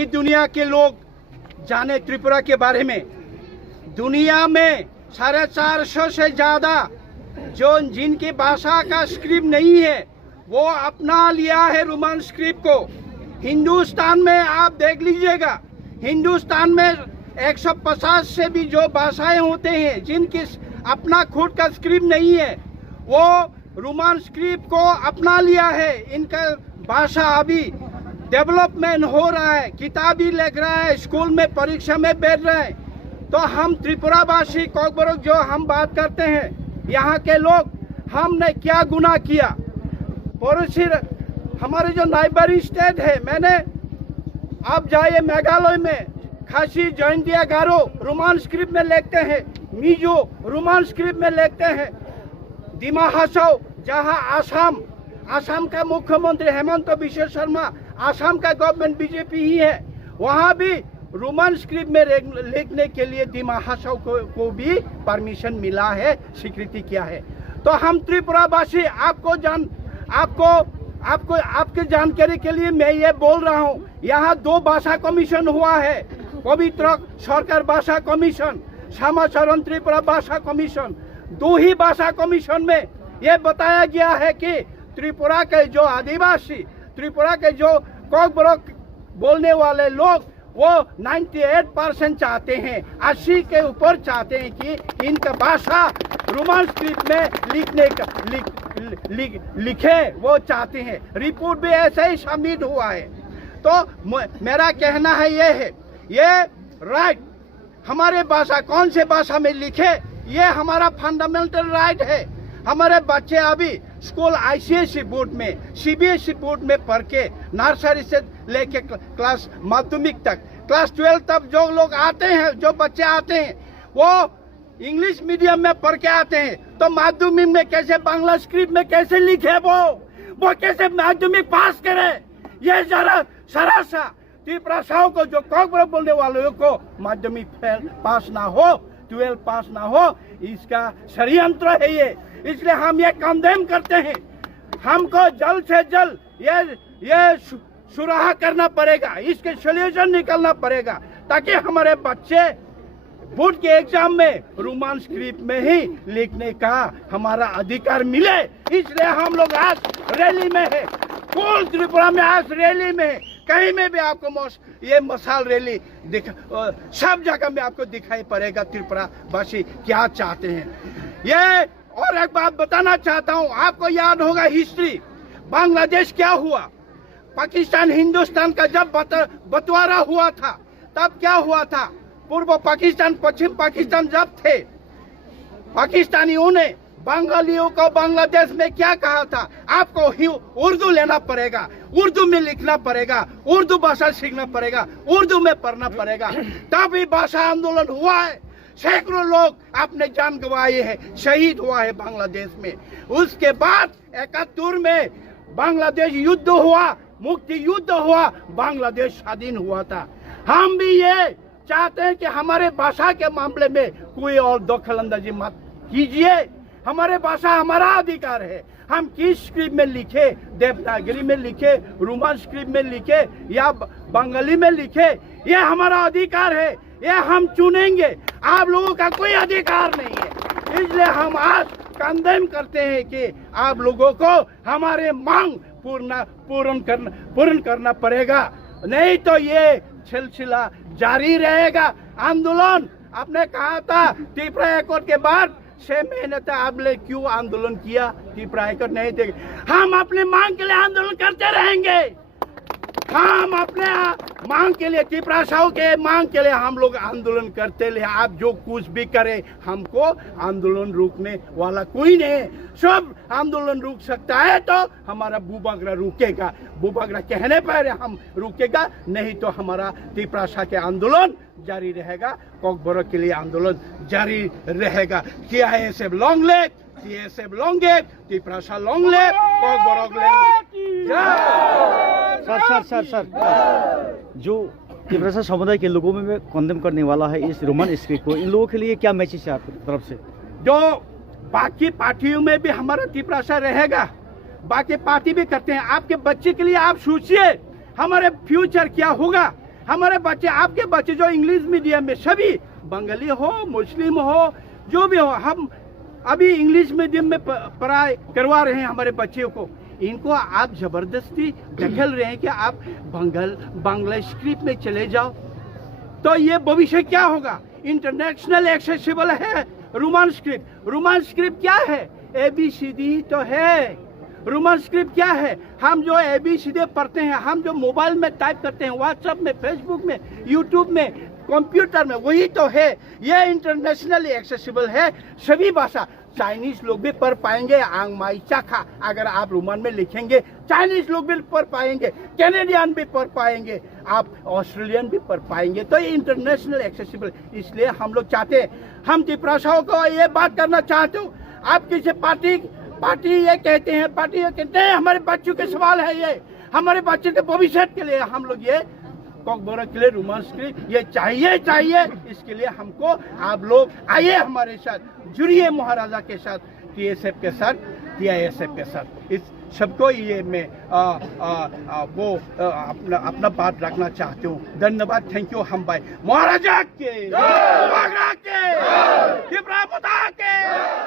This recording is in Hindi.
बाकी दुनिया के लोग जाने त्रिपुरा के बारे में। दुनिया में 450 से ज़्यादा जो जिनकी भाषा का स्क्रिप्ट नहीं है वो अपना लिया है रोमन स्क्रिप्ट को। हिंदुस्तान में आप देख लीजिएगा, हिंदुस्तान में 150 से भी जो भाषाएं होते हैं जिनकी अपना खुद का स्क्रिप्ट नहीं है, वो रोमन स्क्रिप्ट को अपना लिया है। इनका भाषा अभी डेवलपमेंट हो रहा है, किताबी लिख रहा है, स्कूल में परीक्षा में बैठ रहा है। तो हम त्रिपुरावासी कॉकबरोक जो हम बात करते हैं, यहाँ के लोग, हमने क्या गुनाह किया? पड़ोसी हमारे जो नाइबरी स्टेट है, मैंने आप जाइए मेघालय में, खासी, जयंतिया, गारो रोमन स्क्रिप्ट में लिखते हैं, मिजो रोमन स्क्रिप्ट में लिखते हैं, दिमा हासाओ जहाँ आसाम का मुख्यमंत्री हेमंत बिश्व शर्मा, आसाम का गवर्नमेंट बीजेपी ही है, वहाँ भी रोमन स्क्रिप्ट में लिखने के लिए दिमा हासाओ को भी परमिशन मिला है, स्वीकृति किया है। तो हम त्रिपुरावासी आपके जानकारी के लिए मैं ये बोल रहा हूँ, यहाँ 2 भाषा कमीशन हुआ है, पवित्र सरकार भाषा कमीशन, श्यामाचरण त्रिपुरा भाषा कमीशन। 2 ही भाषा कमीशन में ये बताया गया है कि त्रिपुरा के जो आदिवासी, त्रिपुरा के जो कॉकबरोक बोलने वाले लोग, वो 98% चाहते हैं, 80 के ऊपर चाहते हैं कि इनका भाषा रोमन स्क्रिप्ट में लिखे, वो चाहते हैं। रिपोर्ट भी ऐसे ही सबमिट हुआ है। तो मेरा कहना है ये राइट हमारे भाषा, कौन से भाषा में लिखे, ये हमारा फंडामेंटल राइट है। हमारे बच्चे अभी स्कूल ICSE बोर्ड में, CBSE बोर्ड में पढ़ के नर्सरी से लेके क्लास माध्यमिक तक, क्लास 12 तक जो लोग आते हैं, जो बच्चे आते हैं, वो इंग्लिश मीडियम में पढ़ के आते हैं। तो माध्यमिक में कैसे बांग्ला स्क्रिप्ट में कैसे लिखे, वो कैसे माध्यमिक पास करे? ये जरा सरासा त्रिपुरासाओं को, जो कॉकबरोक बोलने वालों को माध्यमिक पास ना हो, 12 पास ना हो, इसका षड्यंत्र है ये। इसलिए हम ये कंडेम करते हैं। हमको जल्द से जल्द ये सुराहा करना पड़ेगा, इसके सोल्यूशन निकलना पड़ेगा, ताकि हमारे बच्चे बोर्ड के एग्जाम में रोमन स्क्रिप्ट में ही लिखने का हमारा अधिकार मिले। इसलिए हम लोग आज रैली में है, पूर्ण त्रिपुरा में आज रैली में है। कहीं में भी आपको ये मसाल रैली सब जगह में आपको दिखाई पड़ेगा त्रिपुरावासी क्या चाहते हैं। ये और एक बात बताना चाहता हूँ, आपको याद होगा हिस्ट्री, बांग्लादेश क्या हुआ, पाकिस्तान हिंदुस्तान का जब बंटवारा हुआ था, तब क्या हुआ था? पूर्व पाकिस्तान, पश्चिम पाकिस्तान जब थे, पाकिस्तानियों ने बंगालियों को बांग्लादेश में क्या कहा था? आपको उर्दू लेना पड़ेगा, उर्दू में लिखना पड़ेगा, उर्दू भाषा सीखना पड़ेगा, उर्दू में पढ़ना पड़ेगा। तभी भाषा आंदोलन हुआ है, सैकड़ों लोग अपने जान गंवाए हैं, शहीद हुआ है बांग्लादेश में। उसके बाद 71 में बांग्लादेश युद्ध हुआ, मुक्ति युद्ध हुआ, बांग्लादेश स्वाधीन हुआ था। हम भी ये चाहते हैं कि हमारे भाषा के मामले में कोई और दखलंदाजी मत कीजिए। हमारे भाषा हमारा अधिकार है, हम किस स्क्रिप्ट में लिखे, देवनागरी में लिखे, रोमन स्क्रिप्ट में लिखे या बंगाली में लिखे, ये हमारा अधिकार है, ये हम चुनेंगे। आप लोगों का कोई अधिकार नहीं है। इसलिए हम आज कंडेम करते हैं कि आप लोगों को हमारे मांग पूर्ण करना पड़ेगा, नहीं तो ये सिलसिला जारी रहेगा। आंदोलन आपने कहा था त्रिपुरा एकॉर्ड के बाद 6 महीने तक आपने क्यों आंदोलन किया? त्रिपुरा एकॉर्ड नहीं थे। हम अपनी मांग के लिए आंदोलन करते रहेंगे। हम अपने मांग के लिए, त्रिपुरासाओं के मांग के लिए हम लोग आंदोलन करते रहे। आप जो कुछ भी करें, हमको आंदोलन रोकने वाला कोई नहीं। सब आंदोलन रुक सकता है तो हमारा बुबागरा रुकेगा, बुबागरा कहने पर हम रुकेगा, नहीं तो हमारा त्रिपुरासा के आंदोलन जारी रहेगा, कॉकबरोक के लिए आंदोलन जारी रहेगा। TISF long live, TSF long live, त्रिपुरासा लॉन्ग लिव, कॉकबरोक सर जो त्रिपुरा समुदाय के लोगों में कंडेम करने वाला है इस रोमन स्क्रिप्ट को, इन लोगों के लिए क्या मैसेज है आपकी तरफ से? जो बाकी पार्टियों में भी हमारा त्रिपुरासा रहेगा, बाकी पार्टी भी करते हैं। आपके बच्चे के लिए आप सोचिए, हमारे फ्यूचर क्या होगा, हमारे बच्चे, आपके बच्चे जो इंग्लिश मीडियम में, सभी बंगाली हो, मुस्लिम हो, जो भी हो, हम अभी इंग्लिश मीडियम में पढ़ाई करवा रहे हैं हमारे बच्चों को। इनको आप जबरदस्ती ढकेल रहे हैं कि आप बांग्ला स्क्रिप्ट में चले जाओ, तो ये भविष्य क्या होगा? इंटरनेशनल एक्सेसिबल है रोमन स्क्रिप्ट। रोमन स्क्रिप्ट क्या है? ABCD तो है। रोमन स्क्रिप्ट क्या है? हम जो ABCD पढ़ते हैं, हम जो मोबाइल में टाइप करते हैं, व्हाट्सएप में, फेसबुक में, यूट्यूब में, कंप्यूटर में, वही तो है। ये इंटरनेशनली एक्सेसिबल है, सभी भाषा। चाइनीज लोग भी पढ़ पाएंगे, आंग माई चाखा अगर आप रोमन में लिखेंगे, चाइनीज लोग भी पढ़ पाएंगे, कैनेडियन भी पढ़ पाएंगे, आप ऑस्ट्रेलियन भी पढ़ पाएंगे। तो ये इंटरनेशनल एक्सेसिबल, इसलिए हम लोग चाहते हैं, हम त्रिपुराओं को ये बात करना चाहते हो। आप किसी पार्टी ये कहते हैं, पार्टी ये कहते हैं, हमारे बच्चों के सवाल है, ये हमारे बच्चों के भविष्य के लिए हम लोग ये कॉकबोरा के लिए रोमन स्क्रिप्ट ये चाहिए। इसके लिए हमको आप लोग आइए हमारे साथ, जुड़िए महाराजा के साथ, TSF के साथ, TISF के साथ। इस सबको ये मैं अपना बात रखना चाहती हूँ। धन्यवाद, थैंक यू। हम भाई महाराजा के, त्रिपुरा माता के।